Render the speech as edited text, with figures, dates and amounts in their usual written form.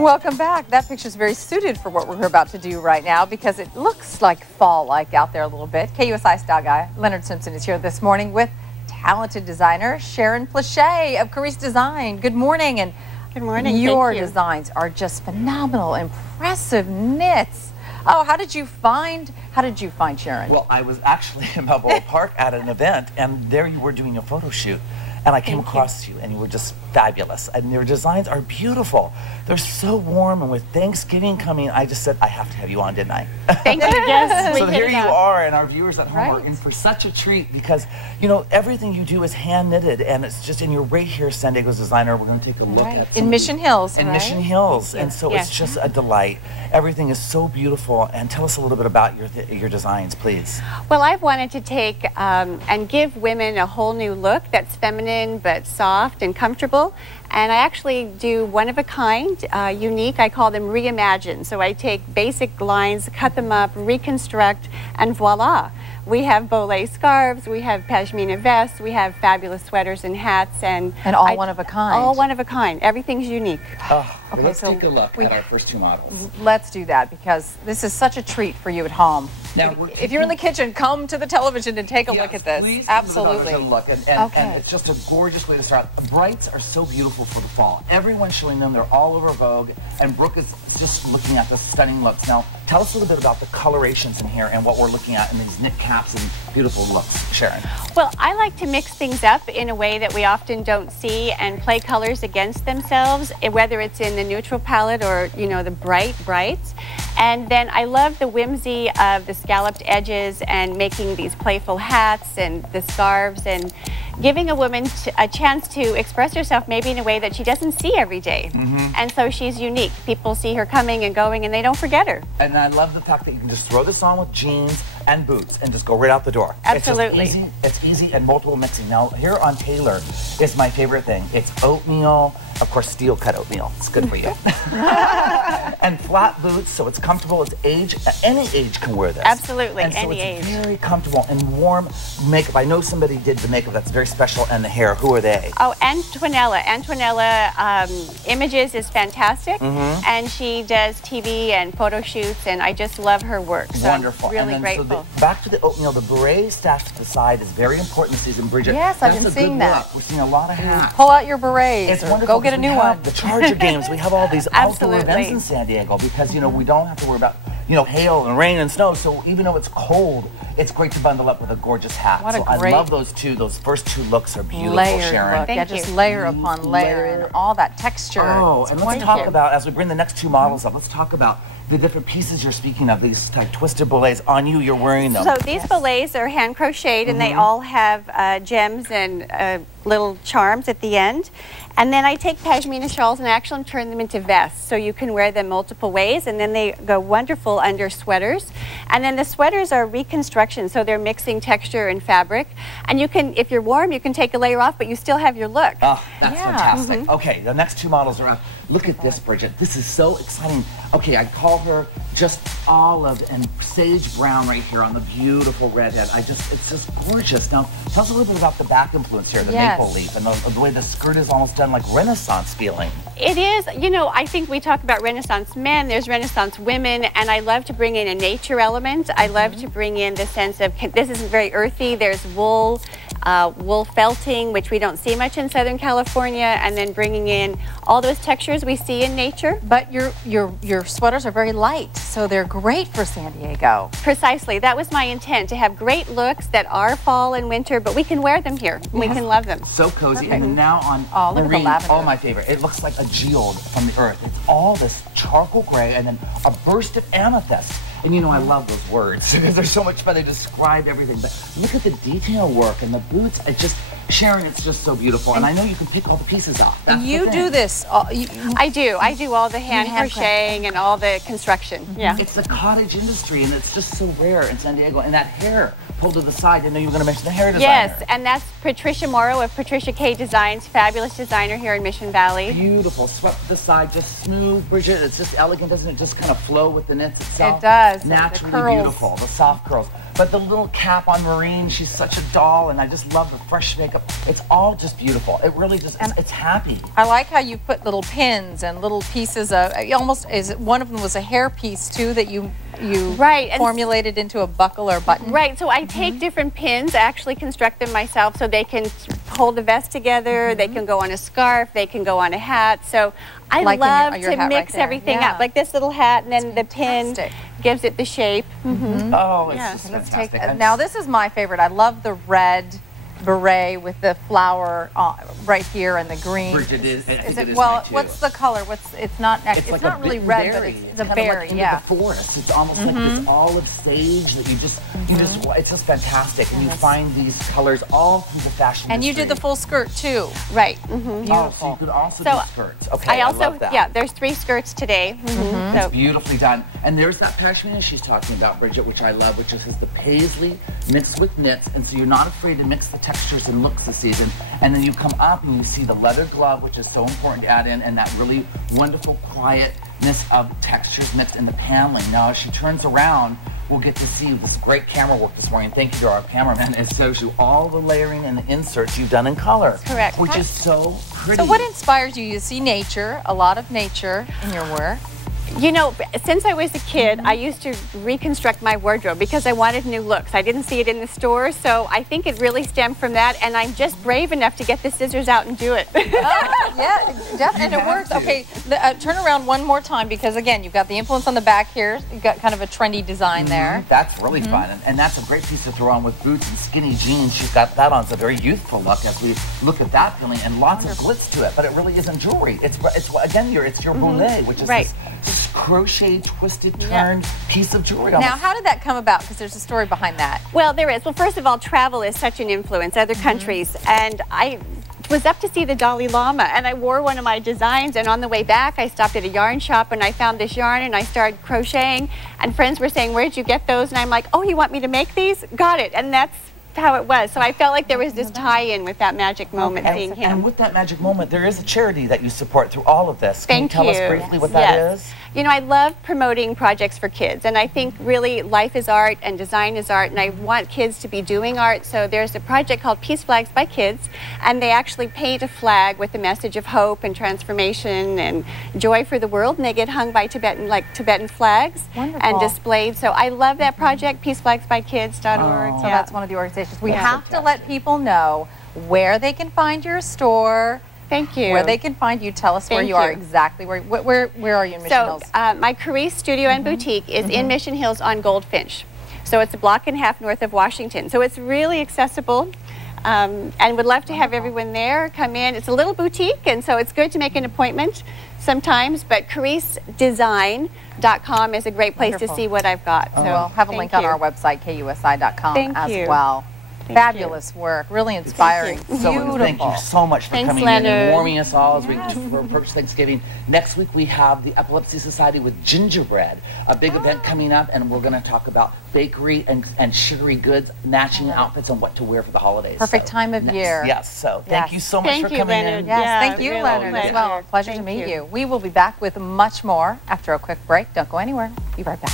Welcome back. That picture is very suited for what we're about to do right now because it looks like fall-like out there a little bit. KUSI style guy Leonard Simpson is here this morning with talented designer Sharon Plaché of Karise Design. Good morning. And good morning. Your designs are just phenomenal, impressive knits. Oh, how did you find Sharon? Well, I was actually in Balboa Park at an event, and there you were doing a photo shoot. And I came across you, and you were just fabulous. And your designs are beautiful. They're so warm, and with Thanksgiving coming, I just said, I have to have you on, didn't I? Thank you, yes. So here you are, and our viewers at home are in for such a treat because, you know, everything you do is hand-knitted, and it's just, and you're right here, San Diego's designer. We're going to take a look at in Mission Hills, in Mission Hills, and so it's just a delight. Everything is so beautiful, and tell us a little bit about your designs, please. Well, I've wanted to take and give women a whole new look that's feminine but soft and comfortable, and I actually do one of a kind, unique. I call them reimagine. So I take basic lines, cut them up, reconstruct, and voila. We have bolle scarves, we have pashmina vests, we have fabulous sweaters and hats, and all one of a kind. All one of a kind. Everything's unique. Oh, okay, let's take a look at our first two models. Let's do that because this is such a treat for you at home. Now, if you're in the kitchen, come to the television and take a look at this. Please absolutely. Look, and it's just a gorgeous way to start. Brights are so beautiful for the fall. Everyone's showing them. They're all over Vogue, and Brooke is just looking at the stunning looks. Now, tell us a little bit about the colorations in here and what we're looking at in these knit caps and beautiful looks, Sharon. Well, I like to mix things up in a way that we often don't see and play colors against themselves, whether it's in the neutral palette or, you know, the brights. And then I love the whimsy of the scalloped edges and making these playful hats and the scarves and giving a woman a chance to express herself maybe in a way that she doesn't see every day. And so she's unique. People see her coming and going and they don't forget her. And I love the fact that you can just throw this on with jeans and boots and just go right out the door. Absolutely. It's easy and multiple mixing. Now here on Taylor is my favorite thing. It's oatmeal, of course steel cut oatmeal. It's good for you. And flat boots, so it's comfortable. It's age, any age can wear this. Absolutely, and so any it's age. Very comfortable and warm makeup. I know somebody did the makeup that's very special, and the hair. Who are they? Oh, Antonella. Antonella Images is fantastic, and she does TV and photo shoots, and I just love her work. So wonderful. I'm really grateful. So back to the oatmeal, the beret stashed to the side is very important this season, Bridget. Yes, I've been seeing that. Look. We're seeing a lot of hats. Pull out your berets. It's wonderful. Go get a new one. The Charger games. We have all these outdoor events in San Diego because, you know, we don't have to worry about, you know, hail and rain and snow. So even though it's cold, it's great to bundle up with a gorgeous hat. What a I great love those two. Those first two looks are beautiful, Sharon. Look. Yeah, just layer upon layer and all that texture. Oh, and let's talk about, as we bring the next two models up, let's talk about the different pieces you're speaking of, these type twisted bollets. On you, you're wearing them. So these bollets are hand crocheted, and they all have gems and little charms at the end. And then I take pashmina shawls and actually turn them into vests, so you can wear them multiple ways, and then they go wonderful under sweaters. And then the sweaters are reconstruction, so they're mixing texture and fabric. And you can, if you're warm, you can take a layer off, but you still have your look. Oh, that's fantastic. Okay, the next two models are up. Look at this, Bridget. This is so exciting. Okay, I call her just olive and sage brown right here on the beautiful redhead. It's just gorgeous. Now, tell us a little bit about the back influence here, the maple leaf, and the way the skirt is almost done like Renaissance feeling. It is, you know, I think we talk about Renaissance men, there's Renaissance women, and I love to bring in a nature element. I love to bring in the sense of, this isn't very earthy, there's wool, wool felting, which we don't see much in Southern California, and then bringing in all those textures we see in nature. But your sweaters are very light, so they're great for San Diego. Precisely. That was my intent, to have great looks that are fall and winter, but we can wear them here. We can love them. So cozy. And then now on look at the lavender. Oh, my favorite. It looks like a geode from the earth. It's all this charcoal gray and then a burst of amethyst. And you know, I love those words because they're so much fun. They describe everything. But look at the detail work and the boots. It just, Sharon, it's just so beautiful. And I know you can pick all the pieces out. And you do this. I do all the hand crocheting and all the construction. Yeah. It's the cottage industry, and it's just so rare in San Diego. And that hair pulled to the side. I know you were going to mention the hair designer. Yes, and that's Patricia Morrow of Patricia K Designs, fabulous designer here in Mission Valley. Beautiful, swept to the side, just smooth, Bridget. It's just elegant, doesn't it? Just kind of flow with the knits itself. It does. Naturally the curls. beautiful, the soft curls. But the little cap on Maureen, she's such a doll, and I just love the fresh makeup. It's all just beautiful. It really just, it's happy. I like how you put little pins and little pieces of, almost, one of them was a hair piece too that you formulated into a buckle or button. Right, so I take different pins, I actually construct them myself so they can hold the vest together, they can go on a scarf, they can go on a hat. So I love to mix everything up. Like this little hat, and then the pin gives it the shape. Oh, it's just fantastic. Now this is my favorite. I love the red beret with the flower right here and the green. Bridget, it is well, mine too. What's the color? It's not like not really red, but it's a berry. Like the forest. It's almost like this olive sage that you just it's just fantastic. And you find these colors all through the fashion And you did the full skirt too. Right. Beautiful. Oh, so you could also do skirts. Okay, I love that. Yeah, there's 3 skirts today. It's beautifully done. And there's that pashmina she's talking about, Bridget, which I love, which is the paisley mixed with knits, and so you're not afraid to mix the textures and looks this season. And then you come up and you see the leather glove, which is so important to add in, and that really wonderful quietness of textures mixed in the paneling. Now, as she turns around, we'll get to see this great camera work this morning. Thank you to our cameraman. It shows you all the layering and the inserts you've done in color. Correct. Which is so pretty. So what inspires you? You see nature, a lot of nature in your work. You know, since I was a kid, I used to reconstruct my wardrobe because I wanted new looks. I didn't see it in the store, so I think it really stemmed from that, and I'm just brave enough to get the scissors out and do it. Yeah, definitely, and it works. Okay, turn around one more time because, again, you've got the influence on the back here. You've got kind of a trendy design there. That's really fun, and that's a great piece to throw on with boots and skinny jeans. She's got that on. It's a very youthful look as we look at that feeling, and lots of glitz to it, but it really isn't jewelry. It's again, it's your bolle, which is this crocheted, twisted, turned piece of jewelry. Now, how did that come about? Because there's a story behind that. Well, there is. Well, first of all, travel is such an influence, other countries, and I was up to see the Dalai Lama, and I wore one of my designs, and on the way back I stopped at a yarn shop and I found this yarn and I started crocheting, and friends were saying, where did you get those? And I'm like, oh, you want me to make these? Got it. And that's how it was. So I felt like there was this tie-in with that magic moment, seeing him. And with that magic moment, there is a charity that you support through all of this. Can you tell us briefly what that is? You know, I love promoting projects for kids, and I think really life is art and design is art, and I want kids to be doing art. So there's a project called Peace Flags by Kids, and they actually paint a flag with a message of hope and transformation and joy for the world, and they get hung by Tibetan flags and displayed. So I love that project, peaceflagsbykids.org. So that's one of the organizations. We have to let people know where they can find your store. Thank you. Where they can find you. Tell us where you are exactly. Where are you in Mission Hills? So my Karise studio and boutique is in Mission Hills on Goldfinch. So it's a block and a half north of Washington. So it's really accessible. And would love to have everyone there come in. It's a little boutique, and so it's good to make an appointment sometimes, but KariseDesign.com is a great place to see what I've got. So we'll have a link on our website, KUSI.com as well. Fabulous work, really inspiring. So thank you so much for coming Leonard. in and warming us all as we approach Thanksgiving. Next week we have the Epilepsy Society with gingerbread, a big event coming up, and we're going to talk about bakery and sugary goods, matching outfits, and what to wear for the holidays. Perfect time of year. Yes, so thank you so much for coming in. Yes, thank you, Leonard, as well. Pleasure to meet you. We will be back with much more after a quick break. Don't go anywhere. Be right back.